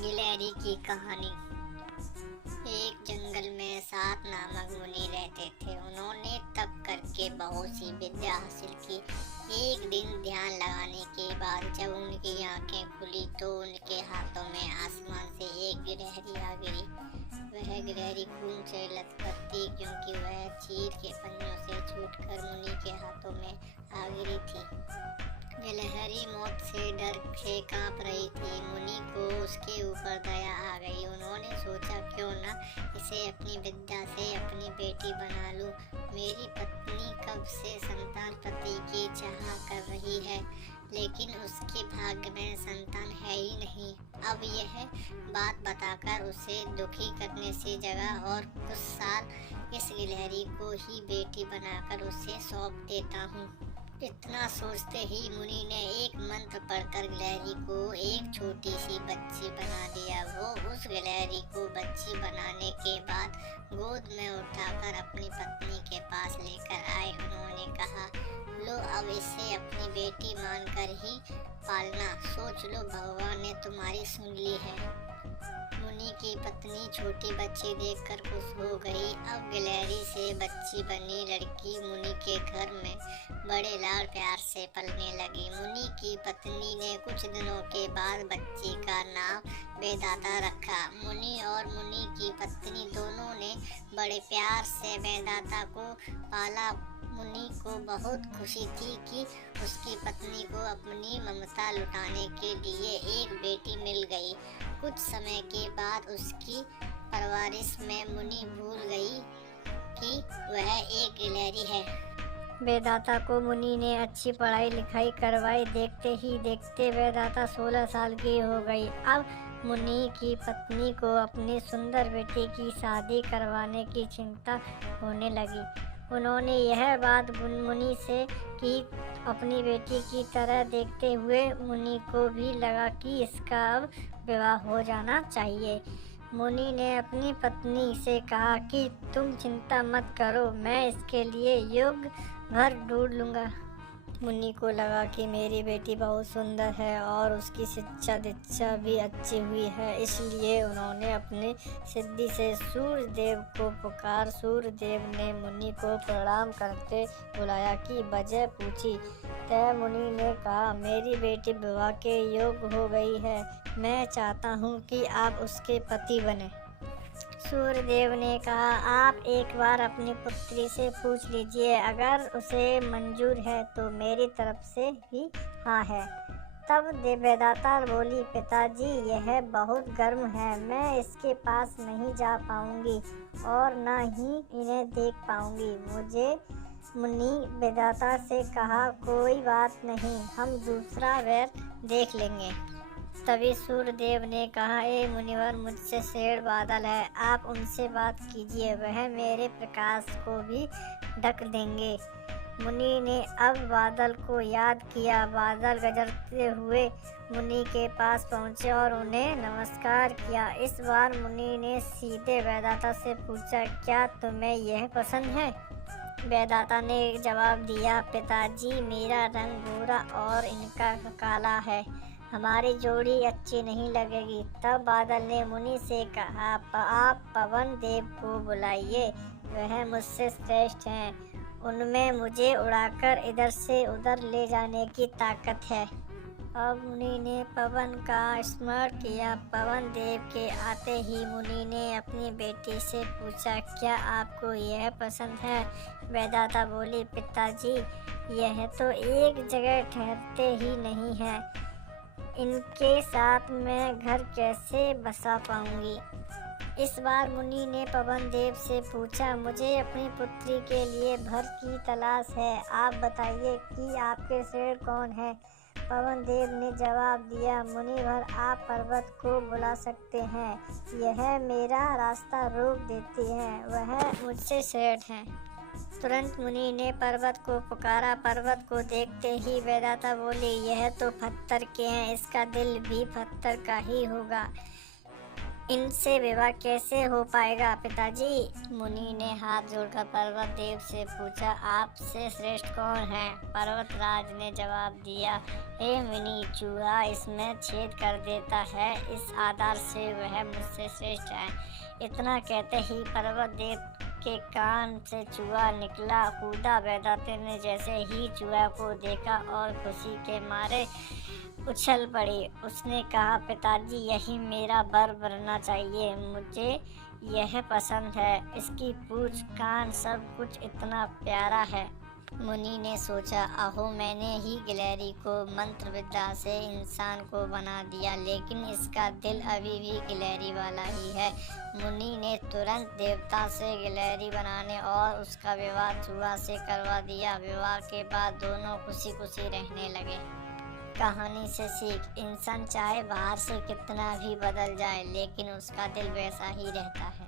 गिलहरी की कहानी। एक जंगल में 7 नामक मुनि रहते थे। उन्होंने तप करके बहुत सी विद्या हासिल की। एक दिन ध्यान लगाने के बाद जब उनकी आंखें खुली तो उनके हाथों में आसमान से एक गिलहरी आ गिरी। वह गिलहरी खून से लथपथ थी क्योंकि वह चील के पंजों से छूटकर मुनि के हाथों में आ गिरी थी। गिलहरी मौत से डर से कांप रही थी। मुनि को उसके ऊपर दया आ गई। उन्होंने सोचा क्यों न इसे अपनी विद्या से अपनी बेटी बना लूं। मेरी पत्नी कब से संतान पति की चाह कर रही है, लेकिन उसके भाग्य में संतान है ही नहीं। अब यह बात बताकर उसे दुखी करने से जगह और कुछ साल इस गिलहरी को ही बेटी बनाकर उसे सौंप देता हूँ। इतना सोचते ही मुनि ने एक मंत्र पढ़कर गिलहरी को एक छोटी सी बच्ची बना दिया। वो उस गिलहरी को बच्ची बनाने के बाद गोद में उठाकर अपनी पत्नी के पास लेकर आए। उन्होंने कहा, लो अब इसे अपनी बेटी मानकर ही पालना। सोच लो, भगवान ने तुम्हारी सुन ली है। मुनि की पत्नी छोटी बच्ची देखकर खुश हो गई। अब गिलहरी से बच्ची बनी लड़की मुनि के घर में बड़े लाड़ प्यार से पलने लगी। मुनि की पत्नी ने कुछ दिनों के बाद बच्ची का नाम वेदाता रखा। मुनि और मुनि की पत्नी दोनों ने बड़े प्यार से वेदाता को पाला। मुनि को बहुत खुशी थी कि उसकी पत्नी को अपनी ममता लुटाने के लिए एक बेटी मिल गई। कुछ समय के बाद उसकी परवरिश में मुनि भूल गई कि वह एक गिलहरी है। वेदाता को मुनि ने अच्छी पढ़ाई लिखाई करवाई। देखते ही देखते वेदाता 16 साल की हो गई। अब मुनि की पत्नी को अपनी सुंदर बेटी की शादी करवाने की चिंता होने लगी। उन्होंने यह बात मुनि से की। अपनी बेटी की तरह देखते हुए मुनि को भी लगा कि इसका अब विवाह हो जाना चाहिए। मुनि ने अपनी पत्नी से कहा कि तुम चिंता मत करो, मैं इसके लिए योग्य घर ढूंढ लूँगा। मुनि को लगा कि मेरी बेटी बहुत सुंदर है और उसकी शिक्षा दीक्षा भी अच्छी हुई है, इसलिए उन्होंने अपने सिद्धि से सूर्य देव को पुकार। सूर्य देव ने मुनि को प्रणाम करते बुलाया कि वजह पूछी। तब मुनि ने कहा, मेरी बेटी विवाह के योग्य हो गई है, मैं चाहता हूँ कि आप उसके पति बने। सूर्य देव ने कहा, आप एक बार अपनी पुत्री से पूछ लीजिए, अगर उसे मंजूर है तो मेरी तरफ से भी हाँ है। तब वेदाता बोली, पिताजी यह बहुत गर्म है, मैं इसके पास नहीं जा पाऊंगी और न ही इन्हें देख पाऊंगी। मुनि वेदाता से कहा, कोई बात नहीं, हम दूसरा वर देख लेंगे। तभी सूर्यदेव ने कहा, ए मुनिवर, मुझसे शेर बादल है, आप उनसे बात कीजिए, वह मेरे प्रकाश को भी ढक देंगे। मुनि ने अब बादल को याद किया। बादल गरजते हुए मुनि के पास पहुँचे और उन्हें नमस्कार किया। इस बार मुनि ने सीधे वेदाता से पूछा, क्या तुम्हें यह पसंद है? वेदाता ने जवाब दिया, पिताजी मेरा रंग भूरा और इनका काला है, हमारी जोड़ी अच्छी नहीं लगेगी। तब बादल ने मुनि से कहा, आप पवन देव को बुलाइए, वह मुझसे श्रेष्ठ हैं, उनमें मुझे उड़ाकर इधर से उधर ले जाने की ताकत है। अब मुनि ने पवन का स्मरण किया। पवन देव के आते ही मुनि ने अपनी बेटी से पूछा, क्या आपको यह पसंद है? वेदाता बोली, पिताजी यह तो एक जगह ठहरते ही नहीं है, इनके साथ मैं घर कैसे बसा पाऊंगी? इस बार मुनि ने पवन देव से पूछा, मुझे अपनी पुत्री के लिए वर की तलाश है, आप बताइए कि आपके शेर कौन है? पवन देव ने जवाब दिया, मुनिवर आप पर्वत को बुला सकते हैं, यह मेरा रास्ता रोक देती है, वह मुझसे श्रेष्ठ हैं। तुरंत मुनि ने पर्वत को पुकारा। पर्वत को देखते ही वेदाता बोली, यह तो पत्थर के हैं, इसका दिल भी पत्थर का ही होगा। इनसे विवाह कैसे हो पाएगा पिताजी? मुनि ने हाथ जोड़कर पर्वत देव से पूछा, आपसे श्रेष्ठ कौन है? पर्वतराज ने जवाब दिया, हे मुनि, चूहा इसमें छेद कर देता है, इस आधार से वह मुझसे श्रेष्ठ है। इतना कहते ही पर्वत देव के कान से चूहा निकला, कूदा। वेदांत ने जैसे ही चूहा को देखा और खुशी के मारे उछल पड़ी। उसने कहा, पिताजी यही मेरा वर बनना चाहिए, मुझे यह पसंद है, इसकी पूंछ कान सब कुछ इतना प्यारा है। मुनि ने सोचा, अहो मैंने ही गिलहरी को मंत्र विद्या से इंसान को बना दिया, लेकिन इसका दिल अभी भी गिलहरी वाला ही है। मुनि ने तुरंत देवता से गिलहरी बनाने और उसका विवाह चूहा से करवा दिया। विवाह के बाद दोनों खुशी खुशी रहने लगे। कहानी से सीख, इंसान चाहे बाहर से कितना भी बदल जाए, लेकिन उसका दिल वैसा ही रहता है।